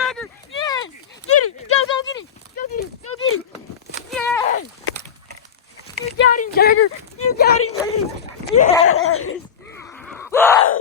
Jagger! Yes! Get it! Go get it! Go get it! Go get it! Yes! You got him, Jagger! You got him, Jagger! Yes! Woo!